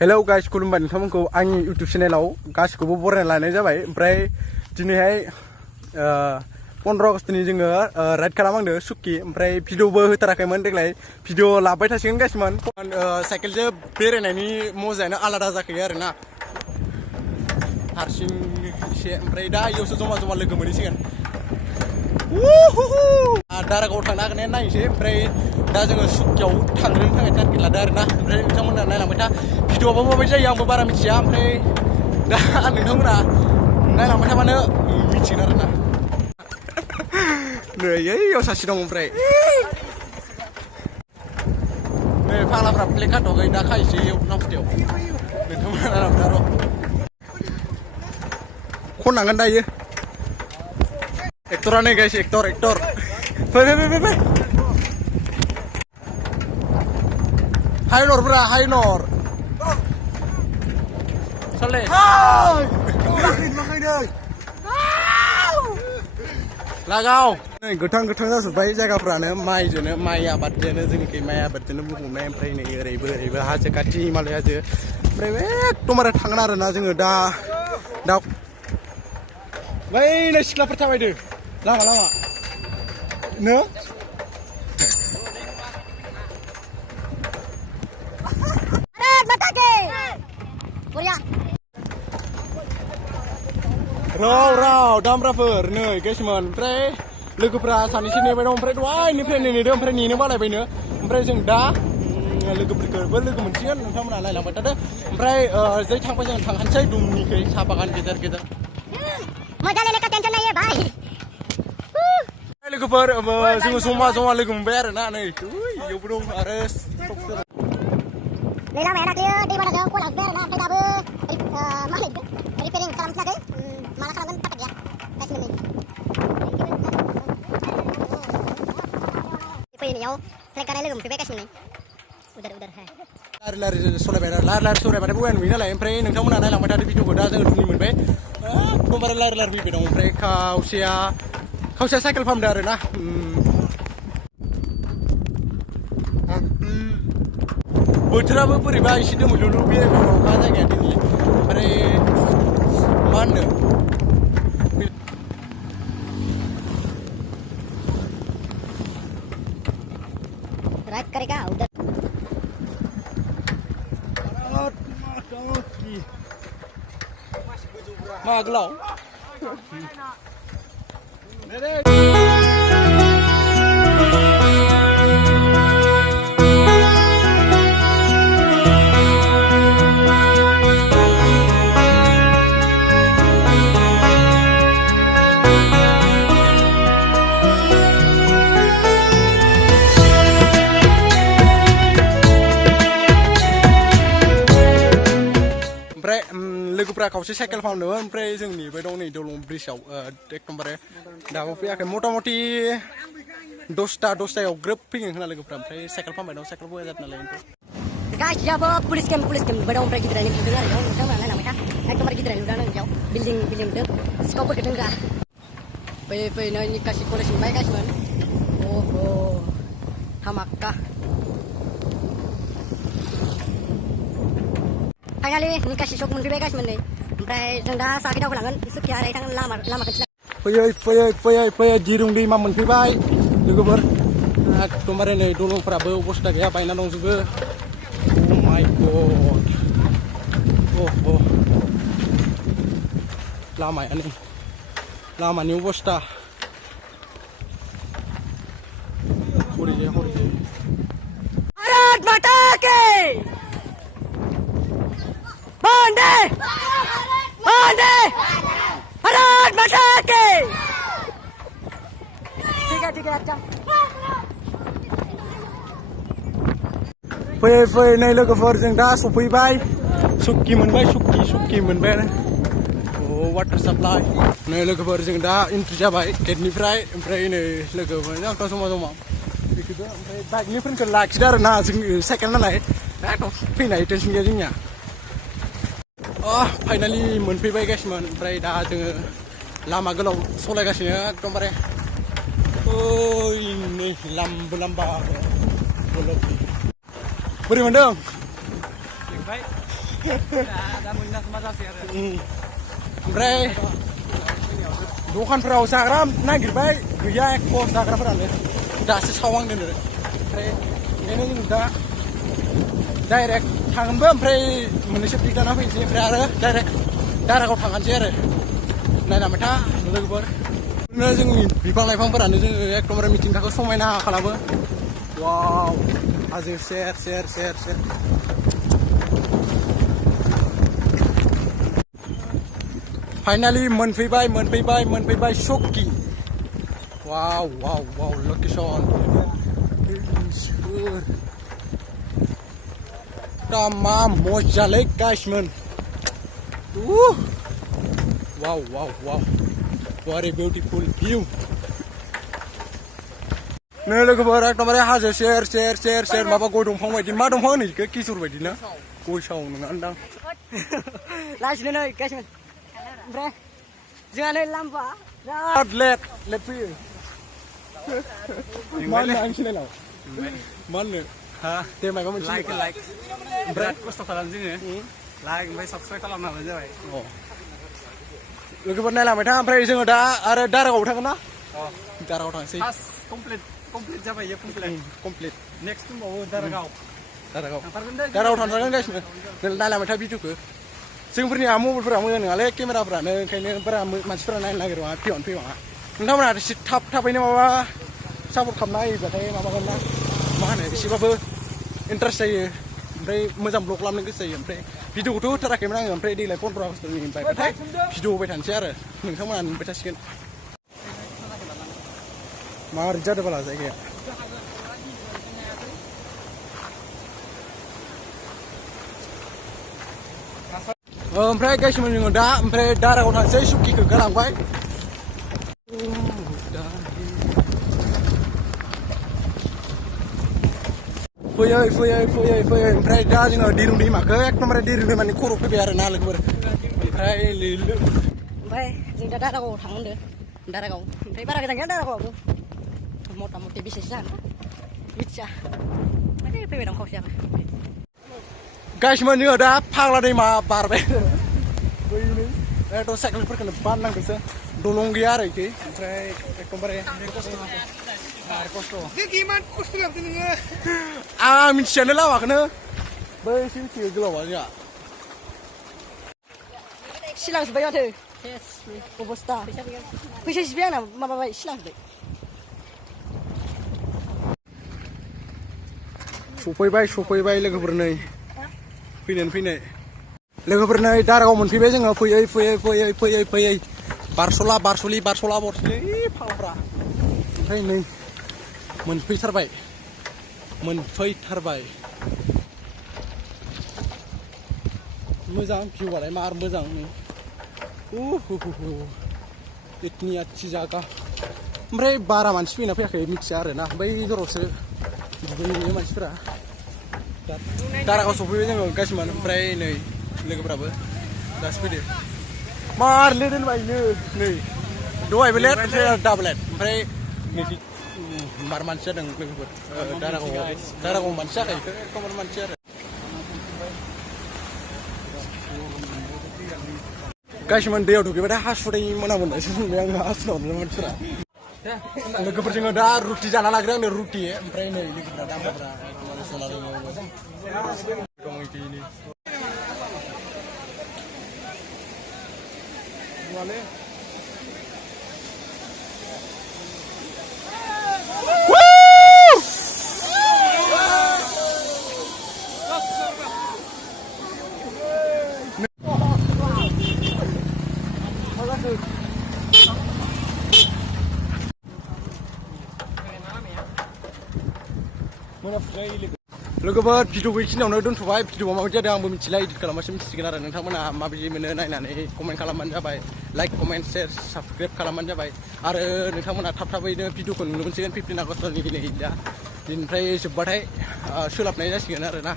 Hello guys खुलुमबाय नोंथांमोनखौ आंनि YouTube चेनेलाव गासिखौबो बरायना लानाय जाबाय। ओमफ्राय दिनैहाय 15 आगस्टनि जोङो राइड खालामहांदो सुक्कि। ओमफ्राय भिडिअबो होथाराखैमोन, देग्लाय भिडिअ लाबाय थासिगोन गासिमोन। साइकेलजों बेरायनायनि मजायानो आलादा जाखायो आरोना, हारसिं एसे। ओमफ्राय दा इयावसो जमा जमा लोगो मोनहैसिगोन। दारागाव थांनो हागोन नायनोसै। ओमफ्राय दा जोङो सुक्कियाव थांग्रोनो थाखाय टारगेट लादों आरोना। ओमफ्राय नोंथांमोना नायलांबाय था, भिडिअआबो माबायदि जायो आंबो बारा मिथिया। ओमफ्राय दा नोंथांमोना नायलांबाय थाबानो मिथिगोन आरोना। नै ओइयाव सासे दं। ओमफ्राय नै फाग्लाफ्रा प्लेक खाथ'वाखै, दा खायसै इयाव नावफुथियाव। नोंथांमोना नायलांबाय था र', खननांगोन दायो। एक्टरानो गाइस, एक्टर फै हायनर ब्रा, हायनर साले लागाव। नै गोथां जाजोब्बाय जायगाफ्रानो, माइ आबादजोंनो, जोंनिखै माइ आबादजोंनो बुंफबनाय। ओमफ्राय नै ओरैबो हाजो खाथि, हिमालय हाजो। ओमफ्राय एकदमबारे थांगोन आरोना जोङो दा बै नै सिख्लाफोर थाबायदो लामा नो राव दामब्राफोर नै गाइसमोन। ओमफ्राय लोगोफ्रा सानैसो नेबाय दं। ओमफ्राय दहायनिफ्राय नेदों, ओमफ्राय नेनो बालायबायनो। ओमफ्राय जों दा लोगोफोरखौबो लोगो मोनसिगोन, नोंथांमोना नायलांबाय थादो। ओमफ्राय जै थांबाय जों थांखानोसै दुमनिखै साहा बागान गेजेर लोगोफोर। जोङो जमा लोगो मोनबाय आरोना। नै इयावबो दं आरो लामाया दाख्लै दैबानाजों खलाजोब्बाय आरोना। ओमफ्राय दाबो मा होनो रिपेयारिं खालामफिनाखै। माला खालामगोन पात्ता गैया गासिनो। फैनायाव फ्लेग गानाय लोगो मोनफैबाय गासिनो। उदार लारि सलायबाथाय बया नुयो नालाय। ओमफ्राय नोंथांमोना नायलांबाय थादो भिडिअखौ। दा जोङो दुमनि मोनबाय, एकदमबारे लारि फैबाय दं। ओमफ्राय खावसेया साइकेल फाहामदों आरोना। बोथोराबो बोरैबा एसे दोमैलुलु बेरायथाव अखा जायगाया दिनै। ओमफ्राय मा होनो राइड करेगा उधर। मा गोलाव लोगोफ्रा खावसे साइकेल फाहामदोंमोन। ओमफ्राय जों नेबाय दं नै दलं ब्रिजआव। एकदमबारे दाबो फैयाखै। मथा मथि 10थायाव ग्रोब फैगोन होनना लोगोफ्रा। ओमफ्राय साइकेल फाहामबाय दं, साइकेल बया जादों नालाय। गासियाबो पुलिस केम्प नुबाय दं। ओमफ्राय गिदिरानो नुदों आरो बेयाव नोंथांमोना नायलांबाय था, एकदमबारे गिदिरानो नुदों बेयाव बिल्डिं नुदों, सिखावफोरखौ दोनग्रा। फैयै नै निकासि कलेज मोनबाय गासिमोन। अह हामाक्का। फाइनालि निकासि सक मोनफैबाय गासिमोन नै। ओमफ्राय जों दा साखै दावखोलांगोन सुक्किया ओरै थांगोन लामा फैयै दिरुं दैमा मोनफैबाय लोगोफोर। एकदमबारे नै दलंफोराबो अबस्था गैया, बायना दंजोबो। अ माय गड, लामानि अबस्था हरैजाय भारत माता की वंदे भारत माता की। ठीक है अच्छा। फैयै नै लोगोफोर जों दा सफैबाय, सुक्कि मोनबाय। सुक्कि मोनबाय आरो वाटार साप्लाइ। नै लोगोफोर जों दा एन्ट्रि जाबाय गेटनिफ्राय। ओमफ्राय नै लोगोफोर आंथ' जमा बेखौबो। ओमफ्राय बाइकनिफोरखौ लाखिदो आरोना, जों साइकेल नालाय एकदम फैनाय टेनसन गैया जोंनिया। फाइनालि मोनफैबाय गासिमोन। ओमफ्राय दा जोङो लामा गोलाव सलायगासिनो एकदमबारे। नै लाम्बा बोरै मोनदों? ओमफ्राय दखानफोराव जाग्रा नागिरबाय गैया एख' जाग्राफोरानो दासो सावहांदों ओमफ्राय ओंखायनो जों दा डाइरेक्ट थांगोनबो ओमफ्राय मोननैसो पिक लाना फैनोसै ओमफ्राय आरो डाइरेक्ट दारागाव थांगानोसै आरो नायलांबाय था लोगोफोर बिदिनो जोंनि बिफां लाइफांफोरानो जोङो एकदमबारे मिथिंगाखौ समायना खालामो वाव हाजो सेर सेर सेर सेर फाइनालि मोनफैबाय चौकी वाव वाव वाव लकेसन Tamam, मोजालै गाइसमोन वाव वाव वाव what a beautiful view नै लोगोफोर एकदमबारे हाजो सेर सेर सेर सेर माबा गय दंफां बायदि मा दंफां होनो बेखौ किशोर बायदि ना गय साव नङा लाजिनो नै गाइसमोन ओमफ्राय जोंहा नै लाम्बा लेट फैयो मा होनो आं सिनायलाव मा होनो हा दे माबा मोनसे लाइक बिराद खस्थ' खालामो जोङो लाइक ओमफ्राय साबसक्राइब खालामनांगौ जाबाय लोगोफोर नायलांबाय था ओमफ्राय जोङो दा आरो दारागाव थांगोन ना दारागाव थांसै फार्स्ट कमप्लिट जाबाय इयो कमप्लिट नेक्स्ट दंबावो दारागाव थांथारगोन गासिबो नायलांबाय था भिडिअखौ जोंफोरनिया मबाइलफोरा मोजां नङालै केमेराफोरानो ओंखायनो बारा मानसिफोरा नायनो नागिरबा फैबाङा नोंथांमोना थाबैनो माबा सापर्ट खालामना होयोबाथाय माबागोन ना मा होनो एसेबाबो इन्टारेस्ट जायो ओमफ्राय मोजां ब्लग खालामनो गोसो जायो ओमफ्राय भिडिअखौथ' होथाराखैमोन आङो ओमफ्राय देग्लाय 15 आगस्टनिफ्राय भिडिअ होबाय थानोसै आरो नोंथांमोना नुबाय थासिगोन माबोरै जादों बाला जायगाया ओमफ्राय गाइसमोन जोङो दा ओमफ्राय दारागाव थांसै चौकीखौ गालांबाय फैयै ओमफ्राय दा जोङो दिरुं दैमाखौ एकदमबारे दिरुं दैमानि खर' फैबाय आरो ना लोगोफोर ओमफ्राय जों दा दारागावआव थांनो दारागाव ओमफ्राय बारा गोजान गैया दारागावआबो मथा मथि बेसेसो जागोन मिथिया फैबाय दं खावसेयाबो गाइसमोन जोङो दा फाग्ला दैमा बारबाय बैनो एकदम साइकेलफोरखौनो बाननांदोंसो दलं गैया आरो इखै ओमफ्राय एकदमबारे खस्थ' लांदों नोङो आं मिथियानो लामाखौनो बैसो मिथियो गोलावा जोंहा सिलांजोब्बाय माथो अबस्था फैसा जिबाय आंना माबाबाय सिलांजोब्बाय सफैबाय लोगोफोर नै फैनाय लोगोफोर नै दारागाव मोनफैबाय जोङो फैयै बारस'ला फाग्लाफ्रा ओमफ्राय नै मोनफैथारबाय मोजां भिउआलाय मार मोजां इतनी अच्छी जागा ओमफ्राय बारा मानसि फैना फैयाखै मिथिया आरो ना बै दरावसो दुगैहैयो मानसिफोरा दारागाव सफैबाय जोङो गासिमोन ओमफ्राय नै लोगोफ्राबो दासो फैदो मार लेट होनबायनो नै दहायबो लेट ओमफ्राय दाबो लेट ओमफ्राय मार मानसि जादों लोगोफोर दारागाव मानसि जाखायो एकदमबारे मानसि आरो गासिमोन दैयाव दुगैबाथाय हासुदै मोनामोननायसो मोनबाय आङो हासुनावनो मानसिफोरा लोगोफोर जोङो दा रुटि जाना लाग्रो आंनो रुटि ओमफ्राय नै लोगोफ्रा दामफ्रा सना दङ लोगोफोर भिडिअ बेखिनियावनो दोनथ'बाय भिडिअआ माबायदि जादों आंबो मिथिला इडिट खालामबासो मिथिसिगोन आरो नोंथांमोना माबायदि मोनो नायनानै कमेन्ट खालामबानो जाबाय लाइक कमेन्ट शेयार साबसक्राइब खालामबानो जाबाय आरो नोंथांमोना थाबैनो भिडिअखौ नुनो मोनसिगोन 15 आगस्टनि दा बिनिफ्राय जोब्बाथाय सोलाबनाय जासिगोन आरो ना